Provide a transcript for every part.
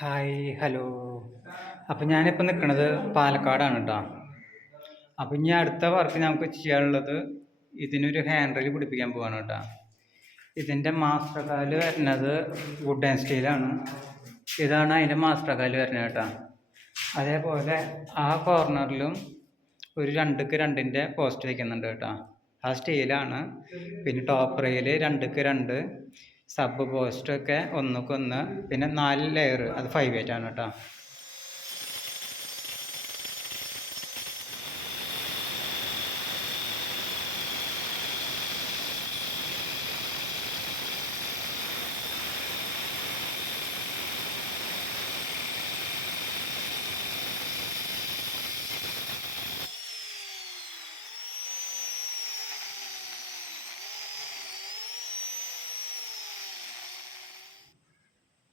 Hi hello. അപ്പം ഞാനിപ്പോൾ നിൽക്കുന്നത് പാലക്കാടാണ് കേട്ടോ അപ്പം ഇനി അടുത്ത വർക്ക് നമുക്ക് ചെയ്യാനുള്ളത് ഇതിനൊരു ഹാൻഡിൽ പിടിപ്പിക്കാൻ പോവാണ് കേട്ടോ ഇതിന്റെ മാസ്റ്റർ കാൽ വരുന്നത് വുഡ് ആൻഡ് സ്റ്റീലാണ് ഇതാണ് അതിന്റെ മാസ്റ്റർ കാൽ വരുന്നത് കേട്ടോ അതേപോലെ ആ കോർണറിലും ഒരു രണ്ടുക്ക് രണ്ടിന്റെ പോസ്റ്റ് വയ്ക്കുന്നുണ്ട് കേട്ടോ. ആ സ്റ്റീലാണ് പിന്നെ ടോപ്പ് റെയിൽ രണ്ടുക്ക് രണ്ട്. സബ് പോസ്റ്റൊക്കെ ഒന്നുക്കൊന്ന് ഒന്നുക്ക് പിന്നെ നാല് ലെയർ അത് ഫൈവ് എയ്റ്റ് ആണ് കേട്ടോ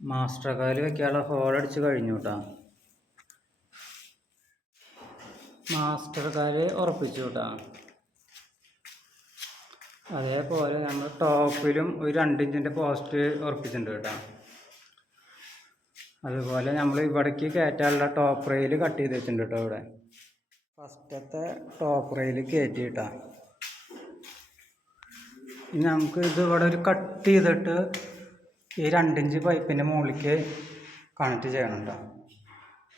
മാസ്റ്റർ കാൽ വെക്കാനുള്ള ഹോൾ അടിച്ച് കഴിഞ്ഞു കേട്ടോ മാസ്റ്റർ കാൽ ഉറപ്പിച്ചു കേട്ടോ അതേപോലെ നമ്മൾ ടോപ്പിലും ഒരു രണ്ട് ഇഞ്ചിന്റെ പോസ്റ്റ് ഉറപ്പിച്ചിട്ടുണ്ട് കേട്ടോ അതുപോലെ നമ്മൾ ഇവിടേക്ക് കയറ്റാനുള്ള ടോപ്പ് റെയിൽ കട്ട് ചെയ്ത് വെച്ചിട്ടുണ്ട് കേട്ടോ ഇവിടെ. ഫസ്റ്റത്തെ ടോപ്പ് റെയിൽ കയറ്റി കേട്ടോ ഇനി നമുക്ക് ഇത് ഇവിടെ ഒരു കട്ട് ചെയ്തിട്ട് ഈ രണ്ടിഞ്ച് പൈപ്പിന്റെ മുകളിലേക്ക് കണക്ട് ചെയ്യണം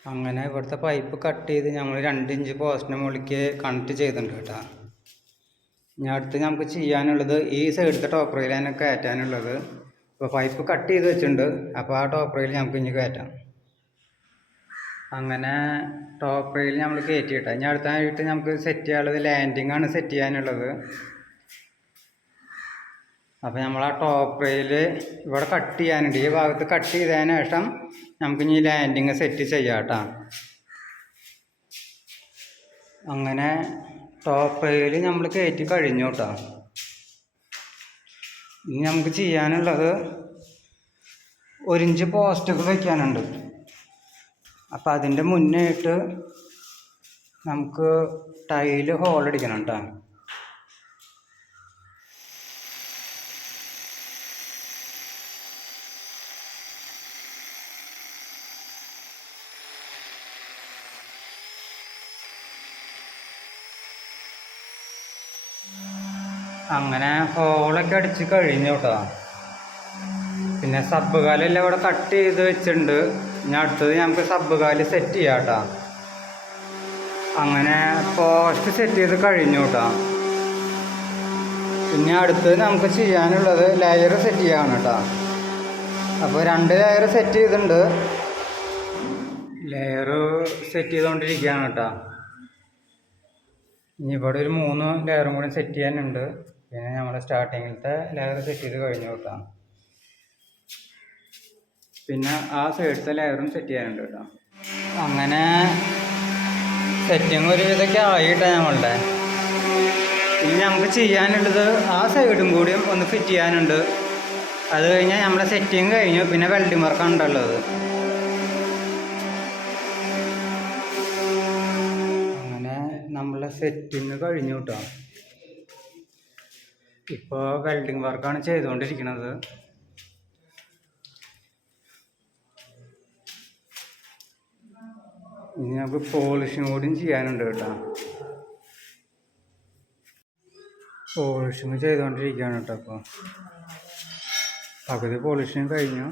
അങ്ങനെ ഇവിടുത്തെ പൈപ്പ് കട്ട് ചെയ്ത് ഞങ്ങൾ രണ്ടിഞ്ച് പോസ്റ്റിന്റെ മുകളിലേക്ക് കണക്ട് ചെയ്തിട്ടുണ്ട് കേട്ടോ. ഇനി അടുത്ത് നമുക്ക് ചെയ്യാനുള്ളത് ഈ സൈഡത്തെ ടോപ്പ് റെയിൽ തന്നെ കയറ്റാനുള്ളത്. ഇപ്പോൾ പൈപ്പ് കട്ട് ചെയ്ത് വെച്ചിട്ടുണ്ട്. അപ്പോൾ ആ ടോപ്പ് റെയിൽ നമുക്ക് ഇനി കയറ്റാം. അങ്ങനെ ടോപ്പ് റെയിൽ നമ്മൾ കയറ്റി കിട്ടാം. ഇനി അടുത്തായിട്ട് നമുക്ക് സെറ്റ് ചെയ്യാനുള്ളത് ലാൻഡിംഗ് ആണ് സെറ്റ് ചെയ്യാനുള്ളത്. അപ്പോൾ നമ്മൾ ആ ടോപ്പ് റെയിൽ ഇവിടെ കട്ട് ചെയ്യാനുണ്ട്. ഈ ഭാഗത്ത് കട്ട് ചെയ്തതിന് ശേഷം നമുക്ക് ഇനി ലാൻഡിങ് സെറ്റ് ചെയ്യാം കേട്ടോ അങ്ങനെ ടോപ്പ് റെയിൽ നമ്മൾ കയറ്റി കഴിഞ്ഞു കേട്ടോ. ഇനി നമുക്ക് ചെയ്യാനുള്ളത് ഒരിഞ്ച് പോസ്റ്റൊക്കെ വയ്ക്കാനുണ്ട് അപ്പോൾ അതിന്റെ മുന്നേ ആയിട്ട് നമുക്ക് ടൈൽ ഹോൾ അടിക്കണം കേട്ടോ. അങ്ങനെ ഹോളൊക്കെ അടിച്ച് കഴിഞ്ഞു കേട്ടോ. പിന്നെ സബ് കാലെല്ലാം ഇവിടെ കട്ട് ചെയ്ത് വെച്ചിട്ടുണ്ട്. ഇനി അടുത്തത് നമുക്ക് സബ് കാൽ സെറ്റ് ചെയ്യാം കേട്ടോ. അങ്ങനെ പോസ്റ്റ് സെറ്റ് ചെയ്ത് കഴിഞ്ഞു കേട്ടോ. പിന്നെ അടുത്തത് നമുക്ക് ചെയ്യാനുള്ളത് ലെയർ സെറ്റ് ചെയ്യാണ് കേട്ടോ. അപ്പോൾ രണ്ട് ലെയർ സെറ്റ് ചെയ്തിട്ടുണ്ട്. ലെയർ സെറ്റ് ചെയ്തുകൊണ്ടിരിക്കുകയാണ് കേട്ടോ. ഇനി ഇവിടെ ഒരു മൂന്ന് ലെയറും കൂടി സെറ്റ് ചെയ്യാനുണ്ട്. പിന്നെ നമ്മുടെ സ്റ്റാർട്ടിങ്ങിലത്തെ ലെയർ സെറ്റ് ചെയ്ത് കഴിഞ്ഞു കേട്ടോ. പിന്നെ ആ സൈഡത്തെ ലെയറും സെറ്റ് ചെയ്യാനുണ്ട് കേട്ടോ. അങ്ങനെ സെറ്റിങ് ഒരു ഇതൊക്കെ ആയിട്ടാ നമ്മളുടെ ഇനി നമുക്ക് ചെയ്യാനുള്ളത് ആ സൈഡും കൂടിയും ഒന്ന് ഫിറ്റ് ചെയ്യാനുണ്ട്. അത് കഴിഞ്ഞാൽ നമ്മുടെ സെറ്റിങ് കഴിഞ്ഞു. പിന്നെ വെൽഡിങ് വർക്കാണ് ഉള്ളത്. അങ്ങനെ നമ്മളെ സെറ്റിങ് കഴിഞ്ഞു കേട്ടോ. ഇപ്പോൾ വെൽഡിങ് വർക്കാണ് ചെയ്തുകൊണ്ടിരിക്കുന്നത്. ഇനി നമുക്ക് പോളിഷിങ് കൂടിയും ചെയ്യാനുണ്ട് കേട്ടോ. പോളിഷിങ് ചെയ്തുകൊണ്ടിരിക്കുകയാണ് കേട്ടോ അപ്പോൾ പകുതി പോളിഷിങ് കഴിഞ്ഞു.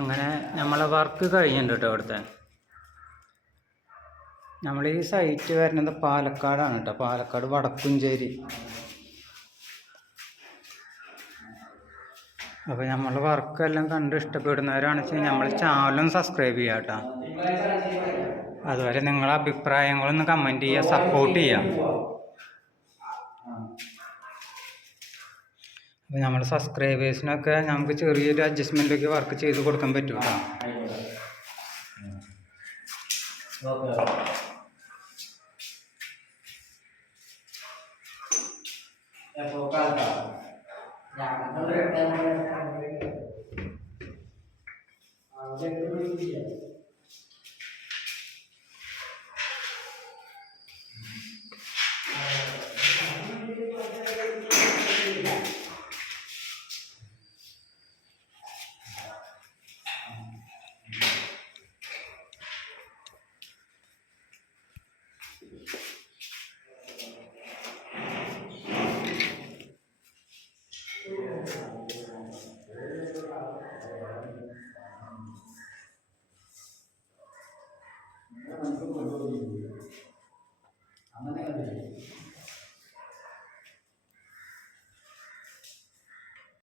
അങ്ങനെ നമ്മളെ വർക്ക് കഴിഞ്ഞിട്ടുണ്ട് കേട്ടോ ഇവിടുത്തെ നമ്മൾ ഈ സൈറ്റ് വരുന്നത് പാലക്കാടാണ് കേട്ടോ പാലക്കാട് വടക്കുംചേരി. അപ്പോൾ നമ്മൾ വർക്കെല്ലാം കണ്ട് ഇഷ്ടപ്പെടുന്നവരാണ് വെച്ചാൽ നമ്മൾ ചാനലും സബ്സ്ക്രൈബ് ചെയ്യുക കേട്ടോ അതുപോലെ നിങ്ങളെ അഭിപ്രായങ്ങളൊന്ന് കമന്റ് ചെയ്യുക സപ്പോർട്ട് ചെയ്യാം. അപ്പോൾ നമ്മുടെ സബ്സ്ക്രൈബേഴ്സിനൊക്കെ നമുക്ക് ചെറിയൊരു അഡ്ജസ്റ്റ്മെന്റൊക്കെ വർക്ക് ചെയ്ത് കൊടുക്കാൻ പറ്റും കേട്ടോ देखो कल का जाना तो एक टाइम पर काम करेंगे और देखो ये